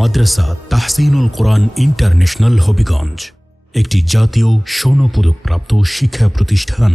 মাদ্রাসা Tahsinul Quran international Habiganj একটি জাতীয় স্বর্ণপদকপ্রাপ্ত শিক্ষা প্রতিষ্ঠান।